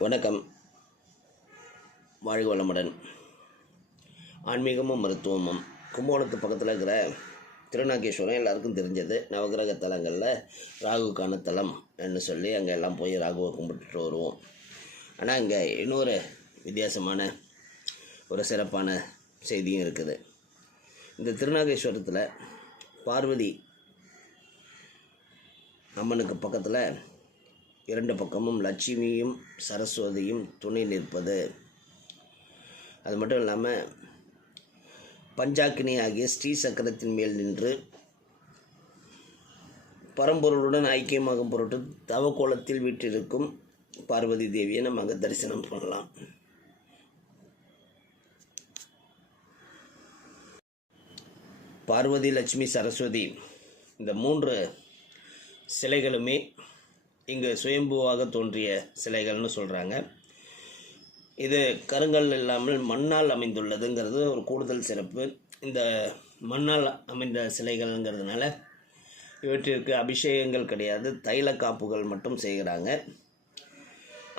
வணக்கம். வாழ்க வளமுடன். ஆன்மீகமும் மருத்துவமும். கும்பகோணத்து பக்கத்தில் இருக்கிற திருநாகேஸ்வரம் எல்லாருக்கும் தெரிஞ்சது. நவகிரக தலங்களில் ராகுக்கான தலம் என்று சொல்லி அங்கே எல்லாம் போய் ராகுவை கும்பிட்டுட்டு வருவோம். ஆனால் இங்கே இன்னொரு வித்தியாசமான ஒரு சிறப்பான செய்தியும் இருக்குது. இந்த திருநாகேஸ்வரத்தில் பார்வதி அம்மனுக்கு பக்கத்தில் இரண்டு பக்கமும் லட்சுமியும் சரஸ்வதியும் துணை நிற்பது. அது மட்டும் இல்லாமல் பஞ்சாக்கினி ஆகிய ஸ்ரீ சக்கரத்தின் மேல் நின்று பரம்பொருளுடன் ஐக்கியமாகும் பொருட்டு தவக்கோலத்தில் வீட்டிருக்கும் பார்வதி தேவியை நம்ம அங்கே தரிசனம் பண்ணலாம். பார்வதி லட்சுமி சரஸ்வதி இந்த மூன்று சிலைகளுமே இங்கு சுயம்புவாக தோன்றிய சிலைகள்னு சொல்கிறாங்க இது கருங்கல் இல்லாமல் மண்ணால் அமைந்துள்ளதுங்கிறது ஒரு கூடுதல் சிறப்பு. இந்த மண்ணால் அமைந்த சிலைகள்ங்கிறதுனால இவற்றிற்கு அபிஷேகங்கள் கிடையாது தைல காப்புகள் மட்டும் செய்கிறாங்க.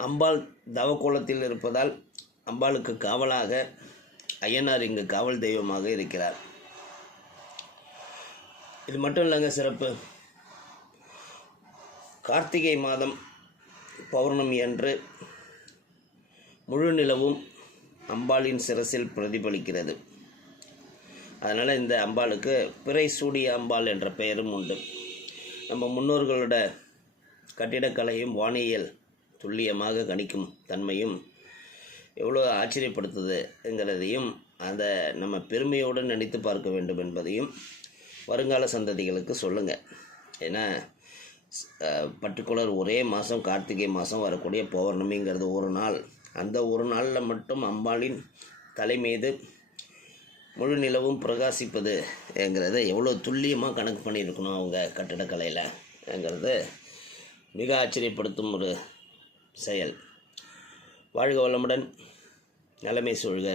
அம்பாள் தவக்கோலத்தில் இருப்பதால் அம்பாளுக்கு காவலாக ஐயனார் இங்கு காவல் தெய்வமாக இருக்கிறார். இது மட்டும் இல்லைங்க சிறப்பு. கார்த்திகை மாதம் பௌர்ணமி அன்று முழு நிலவும் அம்பாளின் சிரசில் பிரதிபலிக்கிறது. அதனால் இந்த அம்பாளுக்கு பிறை சூடிய அம்பாள் என்ற பெயரும் உண்டு. நம்ம முன்னோர்களோட கட்டிடக்கலையும் வானியல் துல்லியமாக கணிக்கும் தன்மையும் எவ்வளோ ஆச்சரியப்படுத்துதுங்கிறதையும் அதை நம்ம பெருமையோடு நினைத்து பார்க்க வேண்டும் என்பதையும் வருங்கால சந்ததிகளுக்கு சொல்லுங்கள் ஏன்னா பர்டிகுலர் ஒரே மாதம் கார்த்திகை மாதம் வரக்கூடிய பௌர்ணமிங்கிறது ஒரு நாள். அந்த ஒரு நாளில் மட்டும் அம்பாளின் தலைமீது முழு நிலவும் பிரகாசிப்பதுங்கிறத எவ்வளோ துல்லியமாக கணக்கு பண்ணியிருக்கணும் அவங்க கட்டிடக்கலையில்ங்கிறது மிக ஆச்சரியப்படுத்தும் ஒரு செயல். வாழ்க வளமுடன். நிலைமை சூழ்க.